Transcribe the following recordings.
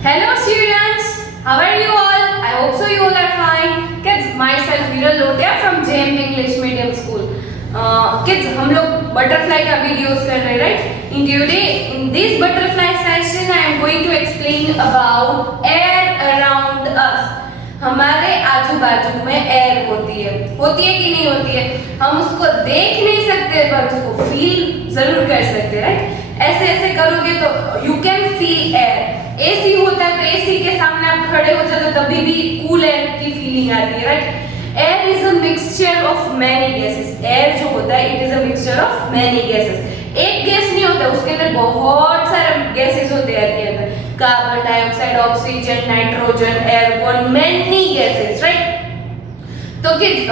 Hello students, how are you all? I hope so you all are fine. Kids, myself Viral Lotia from JM English Medium School. Kids, हम लोग butterfly का videos कर रहे हैं, right? In this butterfly session, I am going to explain about air around us. हमारे आजू बाजू में एयर होती है कि नहीं होती है? हम उसको देख नहीं सकते पर उसको फील जरूर कर सकते हैं, राइट? ऐसे करोगे तो you can feel air. AC होता है तो एसी के सामने आप खड़े हो जाते हो तभी भी कूल एयर की फीलिंग आती है, right? Air is a mixture of many gases. Air जो होता है it is a mixture of many gases. एक गैस नहीं होता, उसके अंदर बहुत सारे गैसेस होते हैं एयर के अंदर। Carbon dioxide, oxygen, nitrogen, airborne, many gases, right? तो kids,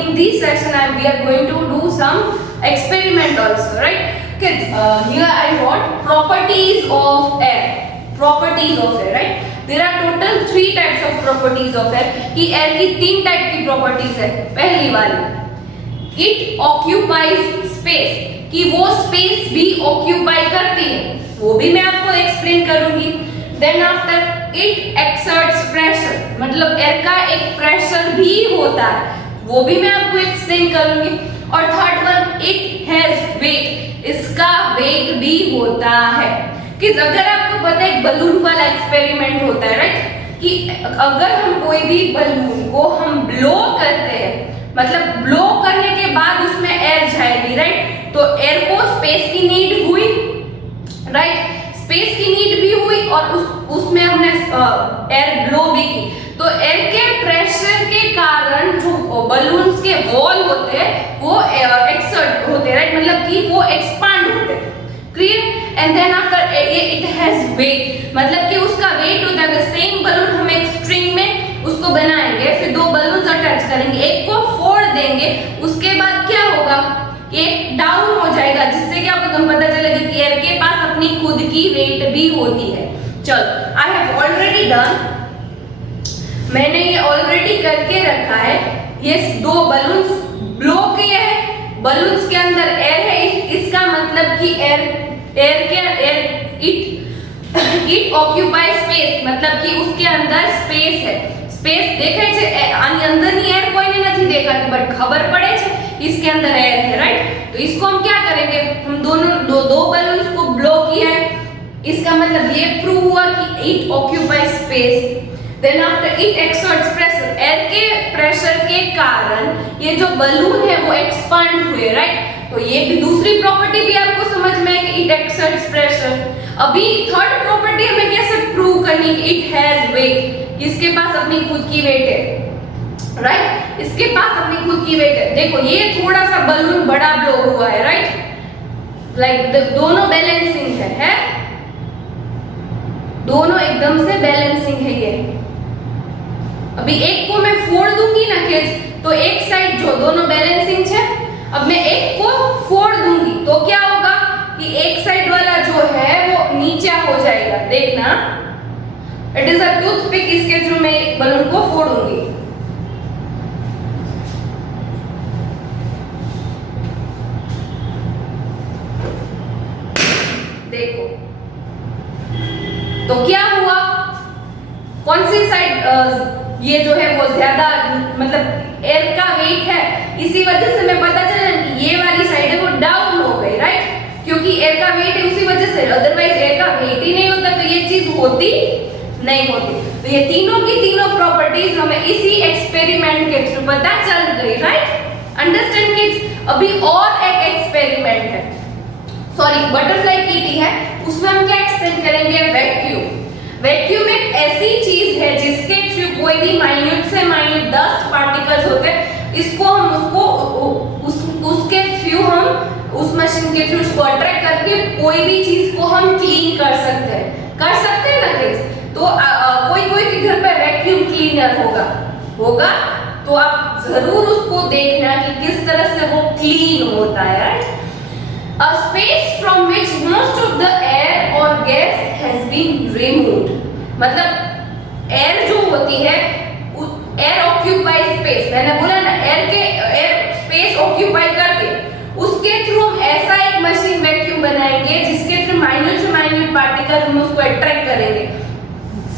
in this session we are going to do some experiment also, right? Kids, here I wrote properties of air. Properties of air, right? There are total 3 types of properties of air. कि air की 3 type की properties है। पहली वाली, it occupies space, कि वो space भी occupy करती है, वो भी मैं आपको एक्सप्लेन करूंगी। Then after, it exerts pressure, मतलब एयर का एक प्रेशर भी होता है, वो भी मैं आपको एक्सप्लेन करूंगी। और third one, it has weight, इसका वेट भी होता है। कि अगर आपको पता है एक बलून वाला एक्सपेरिमेंट होता है, राइट? कि अगर हम कोई भी बलून को हम ब्लो करते हैं, मतलब ब्लो करने के बाद उसमें एयर जाएगी, राइट? तो एयर को स्पेस की नीड हुई, राइट? स्पेस की नीड भी हुई और उसमें हमने एयर ब्लो भी की। तो एयर के प्रेशर के कारण जो बलून्स के वॉल होते हैं वो एक्सर्ट होते हैं, राइट? मतलब कि वो एक्सपांड होते हैं, clear? And then after it has weight, मतलब कि उसका वेट होता है। सेम बलून हम एक स्ट्रिंग में उसको बनाएंगे, फिर 2 बलून्स अटैच करेंगे, एक को फोड़ देंगे, उसके बाद क्या होगा? एक डाउन हो जाएगा, जिससे कि आपको पता चलेगा कि एयर के पास अपनी खुद की वेट भी होती है। चलो, आई हैव ऑलरेडी डन, मैंने ये ऑलरेडी करके रखा है। ये 2 बलून्स ब्लो किए हैं, बलून्स के अंदर एयर है, इसका मतलब कि इट ऑक्यूपाई स्पेस, मतलब कि उसके अंदर स्पेस है। स्पेस देखे छे, अंदर ની એર કોઈને નથી દેખાતી બટ ખબર પડે છે इसके अंदर एयर है, राइट? तो इसको हम क्या करेंगे? हम दो बलून्स को ब्लो किया है, इसका मतलब ये प्रूव हुआ कि it occupy space. Then after, it exerts pressure, air के प्रेशर के कारण ये जो बलून है वो एक्सपांड हुए, राइट? तो ये भी दूसरी प्रॉपर्टी भी आपको समझ में है कि इट एक्सर्ट्स प्रेशर। अभी थर्ड प्रॉपर्टी हमें कैसे प्रूव करनी है? इट हैज वेट, इसके पास अपनी खुद की वेट है, राइट? इसके पास अपनी खुद की वेट है। देखो ये थोड़ा सा बलून बड़ा ब्लो हुआ है, राइट? लाइक दोनों बैलेंसिंग है? दोनों एकदम से बैलेंसिंग है। ये अभी एक को मैं फोड़ दूंगी ना किड्स, तो एक साइड जो दोनों बैलेंसिंग है, अब मैं एक को फोड़ दूंगी तो क्या होगा कि एक साइड वाला जो है वो नीचे हो जाएगा। देखना, इट इज अ टूथपिक, इसके थ्रू मैं बलून को फोड़ूंगी। देखो तो क्या हुआ, कौन सी साइड ये जो है वो ज्यादा, मतलब एयर का वेट है, इसी वजह से मैं पता चला कि ये वाली साइड है वो डाउन हो गई, राइट? क्योंकि एयर का वेट है उसी वजह से, अदरवाइज एयर का वेट ही नहीं होता तो ये चीज होती नहीं होती। तो ये तीनों की तीनों प्रॉपर्टीज हमें इसी एक्सपेरिमेंट के थ्रू पता चल गई, राइट? Understand kids? अभी और एक एक्सपेरिमेंट है, सॉरी बटरफ्लाई कीटी है, उसमें हम क्या एक्सप्लेन करेंगे? वैक्यूम। वैक्यूम एक ऐसी चीज है जिसके थ्रू कोई भी माइन्यूट से माइन्यूट डस्ट पार्टिकल्स होते हैं, इसको हम उसके थ्रू हम उस मशीन के थ्रू उसको अट्रैक्ट करके कोई भी चीज को हम क्लीन कर सकते हैं ना किड्स? तो कोई के घर पे वैक्यूम क्लीनर होगा तो आप जरूर उसको देखना कि किस तरह से वो क्लीन होता है, right? A space from which most of the air or gas has been removed, मतलब एयर जो होती है, एयर ऑक्यूपाई स्पेस, मैंने बोला ना एयर स्पेस ऑक्यूपाई करते, उसके थ्रू हम ऐसा एक मशीन वैक्यूम बनाएंगे जिसके थ्रू माइन्यूट से माइन्यूट पार्टिकल हम उसको अट्रैक्ट करेंगे।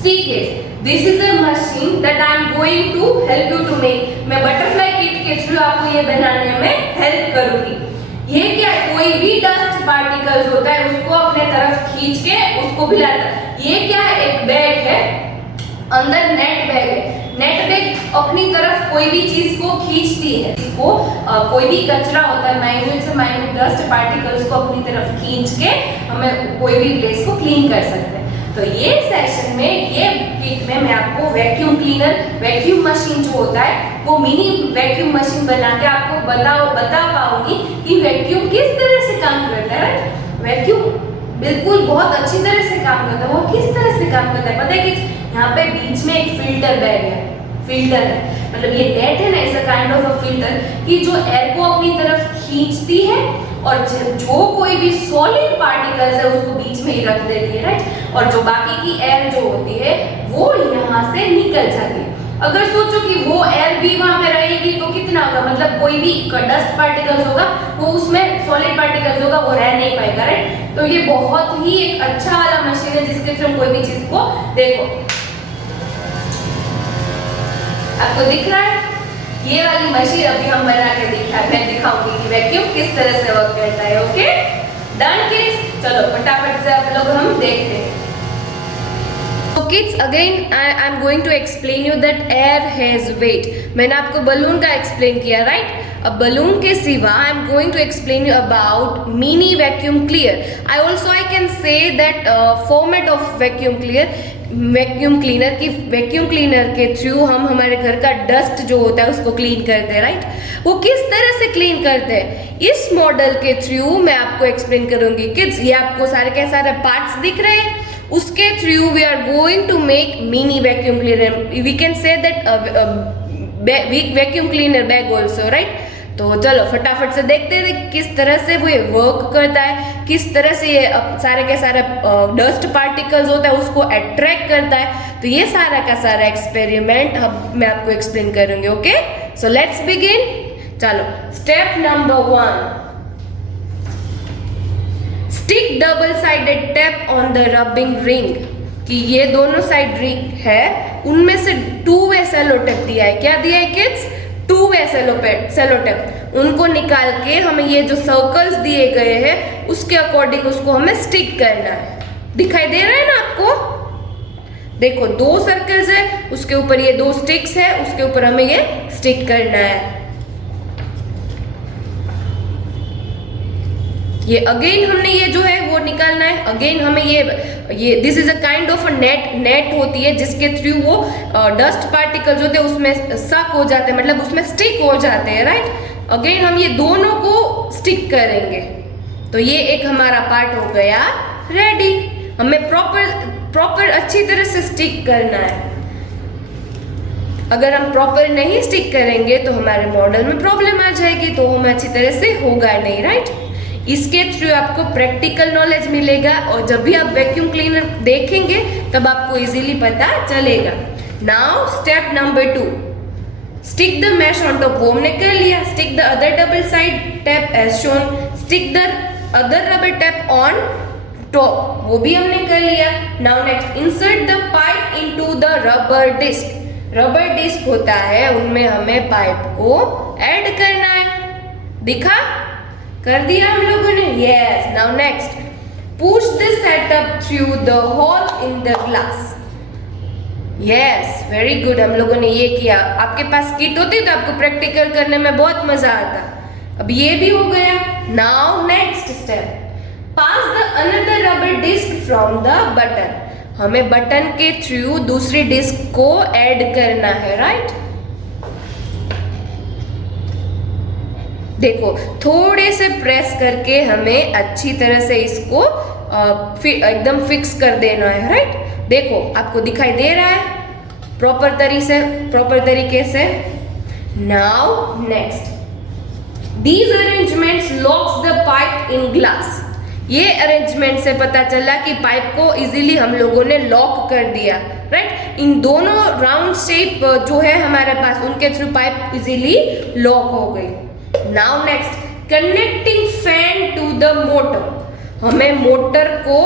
See kids, this is a machine that I am going to help you to make. मैं बटरफ्लाई किट के थ्रू आपको ये बनाने में हेल्प करूंगी। ये क्या है, कोई भी डस्ट पार्टिकल्स होता है उसको अपने तरफ खींच के उसको भिलाता है। ये क्या है, एक बैग है, अंदर नेट बैग है। नेट बैग अपनी तरफ कोई भी चीज को खींचती है। इसको कोई भी कचरा होता है, माइन्यूट से माइन्यूट डस्ट पार्टिकल्स को अपनी तरफ खींच के हमें कोई भी प्लेस को क्लीन कर सकते हैं। तो ये सेशन में, ये किट में मैं आपको वैक्यूम क्लीनर, वैक्यूम मशीन जो होता है वो मिनी वैक्यूम मशीन बना के आपको बता पाऊंगी कि वैक्यूम किस तरह से काम करता है। राइट, वैक्यूम बिल्कुल बहुत अच्छी तरह से काम करता है। वो किस तरह से काम करता है पता है कि यहाँ पे बीच में एक फिल्टर बैग है, फिल्टर है, मतलब ये नेट है ना, ऐसा काइंड ऑफ अ फिल्टर कि जो एयर को अपनी तरफ खींचती है और जो कोई भी सॉलिड पार्टिकल्स है उसको बीच में ही रख देती है। राइट, और जो बाकी की एयर जो होती है वो यहाँ से निकल जाती है। अगर सोचो कि वो एयर भी वहां पे रहेगी तो कितना होगा, मतलब कोई भी डस्ट पार्टिकल्स होगा वो उसमें सॉलिड पार्टिकल्स होगा वो रह नहीं पाएगा। राइट, तो ये बहुत ही एक अच्छा वाला मशीन है जिसके थ्रू कोई भी चीज को, देखो आपको दिख रहा है, ये वाली मशीन अभी हम बना के मैं दिखाऊंगी कि वैक्यूम किस तरह से वर्क करता है। ओके डन किड्स, चलो फटाफट से आप लोग हम देखते हैं। So kids, again I am going to explain you that air has weight. मैंने आपको बलून का एक्सप्लेन किया, राइट? अब बलून के सिवा I am going to explain you about mini vacuum cleaner. I can say that format of vacuum cleaner की vacuum cleaner के through हम हमारे घर का डस्ट जो होता है उसको क्लीन करते हैं। राइट, वो किस तरह से क्लीन करते हैं इस मॉडल के थ्रू मैं आपको एक्सप्लेन करूंगी। किड्स, ये आपको सारे के सारे पार्ट्स दिख रहे हैं, उसके through we are going to make mini vacuum cleaner. We can say that vacuum cleaner bag also. Right, तो चलो फटाफट से देखते हैं किस तरह से वो ये वर्क करता है, किस तरह से ये सारे के सारे डस्ट पार्टिकल्स होता है उसको अट्रैक्ट करता है। तो ये सारा का सारा एक्सपेरिमेंट अब मैं आपको एक्सप्लेन करूंगी। Okay, so let's begin. चलो step number 1, stick double sided tape on the rubbing ring. कि ये दोनों साइड रिंग है, उनमें से 2 वे सेलो टेप दिया है। क्या दिया है किड्स? 2 वे सेलो टेप। उनको निकाल के हमें ये जो सर्कल्स दिए गए हैं उसके अकॉर्डिंग उसको हमें स्टिक करना है। दिखाई दे रहा है ना आपको? देखो 2 सर्कल्स है, उसके ऊपर ये 2 स्टिक्स है, उसके ऊपर हमें ये स्टिक करना है। ये अगेन हमने ये जो है वो निकालना है। अगेन हमें ये this is a kind of a net होती है जिसके थ्रू वो डस्ट पार्टिकल्स होते हैं उसमें सक हो जाते हैं, मतलब उसमें स्टिक हो जाते हैं। राइट, अगेन हम ये दोनों को स्टिक करेंगे। तो ये एक हमारा पार्ट हो गया रेडी। हमें प्रॉपर अच्छी तरह से स्टिक करना है। अगर हम प्रॉपर नहीं स्टिक करेंगे तो हमारे मॉडल में प्रॉब्लम आ जाएगी, तो हमें अच्छी तरह से होगा नहीं। राइट, इसके थ्रू आपको प्रैक्टिकल नॉलेज मिलेगा और जब भी आप वैक्यूम क्लीनर देखेंगे तब आपको इजीली पता चलेगा। Now step number 2, stick the mesh on top. वो हमने कर लिया। Stick the other double side tape as shown. Stick the other rubber tape on top, वो भी हमने कर लिया। Now next, insert the pipe into the rubber disc. Rubber disc होता है, उनमें हमें पाइप को ऐड करना है। दिखा? कर दिया हम लोगों ने? Yes. Now next, push the setup through the hole in the glass. Yes, very good, हम लोगों ने ये किया। आपके पास किट होती तो आपको प्रैक्टिकल करने में बहुत मजा आता। अब ये भी हो गया। Now next step, pass the another rubber disc from the button. हमें बटन के थ्रू दूसरी डिस्क को ऐड करना है। राइट, देखो थोड़े से प्रेस करके हमें अच्छी तरह से इसको एकदम फिक्स कर देना है। राइट, देखो आपको दिखाई दे रहा है प्रॉपर तरीके से। Now next, these arrangements locks the pipe in glass. ये अरेंजमेंट से पता चला कि पाइप को इजीली हम लोगों ने लॉक कर दिया। राइट, इन दोनों राउंड शेप जो है हमारे पास उनके थ्रू पाइप इजीली लॉक हो गई। Now next, connecting fan to the motor. हमें मोटर को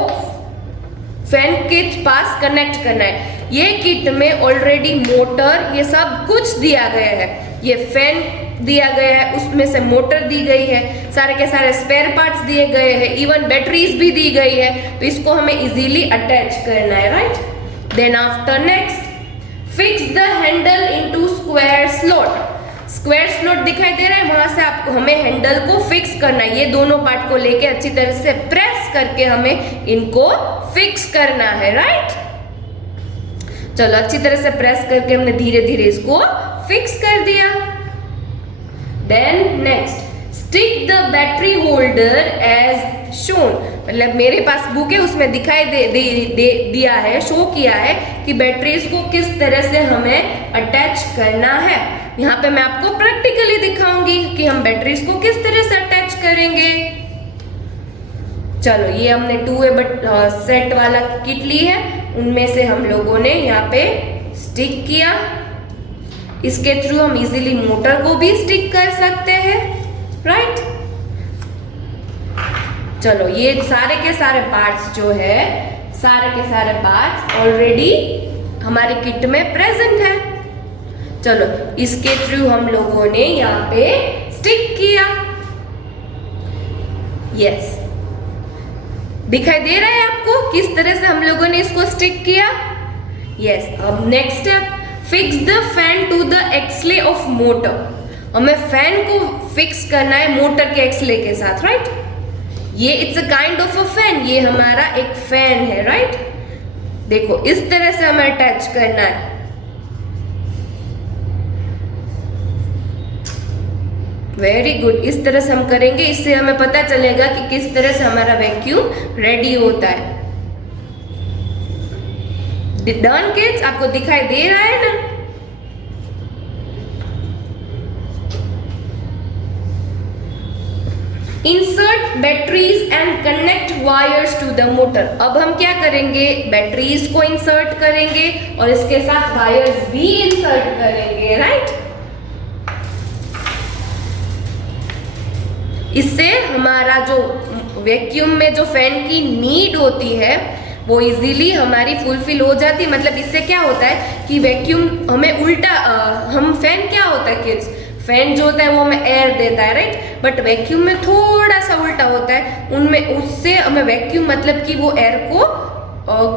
फैन के पास कनेक्ट करना है। ये किट में ऑलरेडी मोटर ये सब कुछ दिया गया है। ये फैन दिया गया है, उसमें से मोटर दी गई है, सारे के सारे स्पेयर पार्ट्स दिए गए हैं, इवन बैटरीज भी दी गई है। तो इसको हमें इजीली अटैच करना है, right. Then after next fix the handle into square slot. Square slot दिखाई दे रहा है, वहां से आपको हमें हैंडल को फिक्स करना है। ये दोनों पार्ट को लेके अच्छी तरह से प्रेस करके हमें इनको फिक्स करना है, राइट। चलो अच्छी तरह से प्रेस करके हमने धीरे धीरे इसको फिक्स कर दिया। Then next stick the battery holder as shown. मतलब मेरे पास बुक है, उसमें दिखाई दिया है, शो किया है कि बैटरीज को किस तरह से हमें अटैच करना है। यहाँ पे मैं आपको प्रैक्टिकली दिखाऊंगी कि हम बैटरीज को किस तरह से अटैच करेंगे। चलो ये हमने 2A सेट वाला किट ली है, उनमें से हम लोगों ने यहाँ पे स्टिक किया। इसके थ्रू हम इजीली मोटर को भी स्टिक कर सकते हैं, राइट। चलो ये सारे के सारे पार्ट्स जो है, सारे के सारे पार्ट्स ऑलरेडी हमारे किट में प्रेजेंट है। चलो इसके थ्रू हम लोगों ने यहाँ पे स्टिक किया। यस, दिखाई दे रहा है आपको किस तरह से हम लोगों ने इसको स्टिक किया। यस, अब next step fix the fan to the axle of motor. हमें फैन को फिक्स करना है मोटर के एक्सले के साथ, राइट। ये it's a kind of a fan, ये हमारा एक फैन है, राइट। देखो इस तरह से हमें अटैच करना है। वेरी गुड, इस तरह से हम करेंगे, इससे हमें पता चलेगा कि किस तरह से हमारा वैक्यूम रेडी होता है। डन किड्स, आपको दिखाई दे रहा है ना। Insert batteries and connect wires to the motor. अब हम क्या करेंगे, बैटरीज को इंसर्ट करेंगे और इसके साथ वायर्स भी इंसर्ट करेंगे, राइट। इससे हमारा जो वैक्यूम में जो फैन की नीड होती है वो इजीली हमारी फुलफिल हो जाती है। मतलब इससे क्या होता है कि वैक्यूम हमें उल्टा, हम फैन क्या होता है किड्स, फैन जो होता है वो हमें एयर देता है, राइट। बट वैक्यूम में थोड़ा सा उल्टा होता है, उनमें उससे हमें वैक्यूम मतलब कि वो एयर को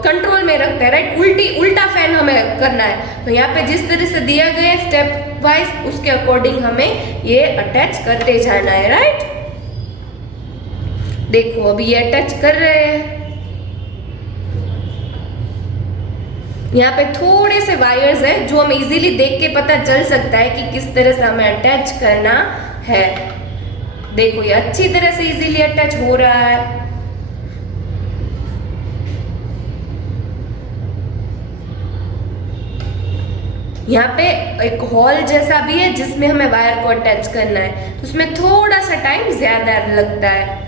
कंट्रोल में रखता है, राइट। उल्टा फैन हमें करना है। तो यहाँ पे जिस तरह से दिया गया है स्टेप वाइज, उसके अकॉर्डिंग हमें ये अटैच करते जाना है, राइट। देखो अभी ये अटैच कर रहे हैं। यहाँ पे थोड़े से वायर्स है जो हमें इजीली देख के पता चल सकता है कि किस तरह से हमें अटैच करना है। देखो ये अच्छी तरह से इजीली अटैच हो रहा है। यहाँ पे एक होल जैसा भी है जिसमें हमें वायर को अटैच करना है, तो उसमें थोड़ा सा टाइम ज्यादा लगता है।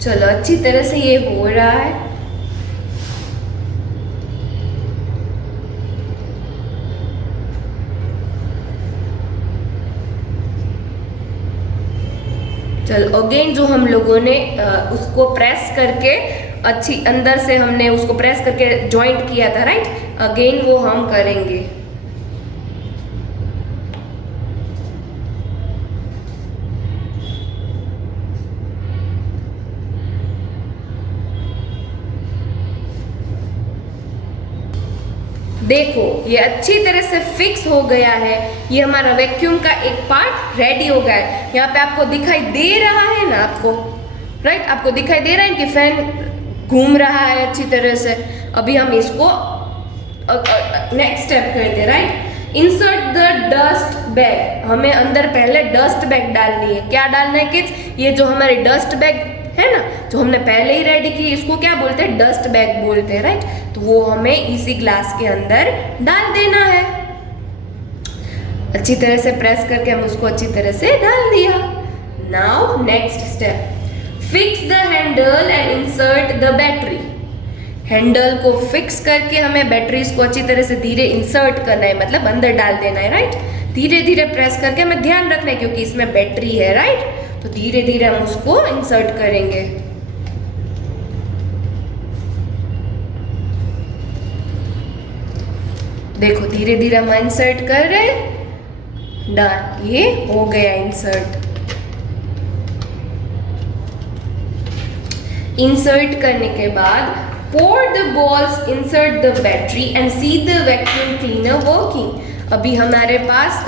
चलो अच्छी तरह से ये हो रहा है। चलो अगेन जो हम लोगों ने उसको प्रेस करके अच्छी अंदर से हमने उसको प्रेस करके जॉइंट किया था, राइट। अगेन वो हम करेंगे। देखो ये अच्छी तरह से फिक्स हो गया है। ये हमारा वैक्यूम का एक पार्ट रेडी हो गया है। यहाँ पे आपको दिखाई दे रहा है ना, आपको राइट, आपको दिखाई दे रहा है कि फैन घूम रहा है अच्छी तरह से। अभी हम इसको नेक्स्ट स्टेप करते हैं, right. Insert the dust bag. हमें अंदर पहले डस्ट बैग डालनी है। क्या डालना है किड्स, ये जो हमारी डस्ट बैग है ना, जो हमने पहले ही रेडी की, इसको क्या बोलते हैं, डस्ट बैग बोलते हैं, राइट। तो वो हमें इसी ग्लास के अंदर डाल देना है। अच्छी तरह से प्रेस करके हम उसको अच्छी तरह से डाल दिया। Now next step, fix the handle and insert the battery. Handle को फिक्स करके हमें बैटरीज को अच्छी तरह से धीरे इंसर्ट करना है, मतलब अंदर डाल देना है, राइट। धीरे धीरे प्रेस करके हमें ध्यान रखना है क्योंकि इसमें बैटरी है, राइट। तो धीरे धीरे हम उसको इंसर्ट करेंगे। देखो धीरे धीरे हम इंसर्ट कर रहे हैं। डन, ये हो गया इंसर्ट। इंसर्ट करने के बाद pour the balls, insert the battery and see the vacuum cleaner working. अभी हमारे पास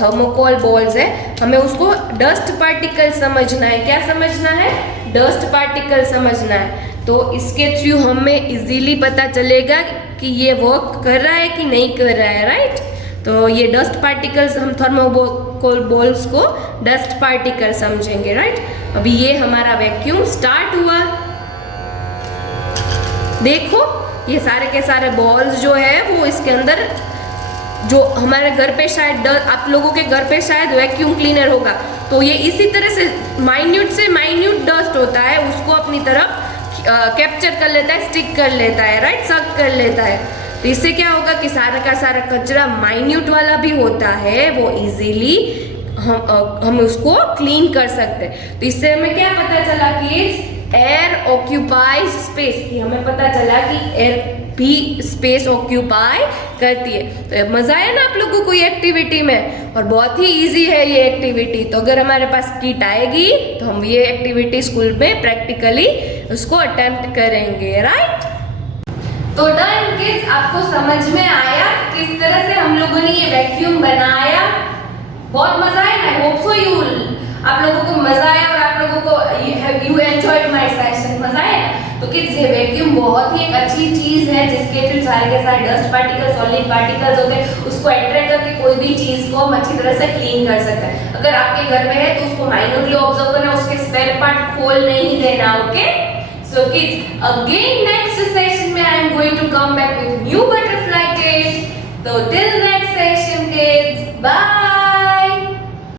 थर्मोकोल बॉल्स है, हमें उसको डस्ट पार्टिकल समझना है। क्या समझना है? डस्ट पार्टिकल समझना है। तो इसके थ्रू हमें इजीली पता चलेगा कि ये वर्क कर रहा है कि नहीं कर रहा है, राइट? तो ये डस्ट पार्टिकल्स, हम थर्मोकोल बॉल्स को डस्ट पार्टिकल समझेंगे, राइट? अभी ये हमारा वैक्यूम स्टार्ट हुआ। देखो ये सारे के सारे बॉल्स जो है वो इसके अंदर, जो हमारे घर पे शायद आप लोगों के घर पे शायद वैक्यूम क्लीनर होगा, तो ये इसी तरह से माइन्यूट डस्ट होता है, उसको अपनी तरफ कैप्चर कर लेता है, स्टिक कर लेता है, राइट? सक कर लेता है। तो इससे क्या होगा कि सारा का सारा कचरा माइन्यूट वाला भी होता है, वो इजीली हम उसको क्लीन कर सकते हैं। तो इससे हमें क्या पता चला कि एयर ऑक्यूपाइज स्पेस, कि हमें पता चला कि एयर भी स्पेस ऑक्यूपाई करती है। तो मज़ा आया ना आप लोगों को ये एक्टिविटी में? और बहुत ही इजी है ये एक्टिविटी। तो अगर हमारे पास किट आएगी तो हम ये एक्टिविटी स्कूल में प्रैक्टिकली उसको अटेम्प्ट करेंगे, राइट? तो डन किड्स, आपको समझ में आया किस तरह से हम लोगों ने ये वैक्यूम बनाया? बहुत मजा आया ना? आई होप सो यू, आप लोगों को मजा आया और आप लोगों को यू एंजॉयड माय सेशन। मजा आया ना? तो किड्स, ये वैक्यूम बहुत ही एक अच्छी चीज है जिसके थ्रू सारे के सारे डस्ट पार्टिकल, सॉलिड पार्टिकल्स होते हैं, उसको अट्रैक्ट करके कोई भी चीज को हम अच्छी तरह से क्लीन कर सकते हैं। अगर आपके घर में है तो उसको माइन्यूटली ऑब्जर्व करना, उसके स्पेयर पार्ट खोलने ही देना, okay? So kids, again next session में I am going to come back with new butterfly kit. So till then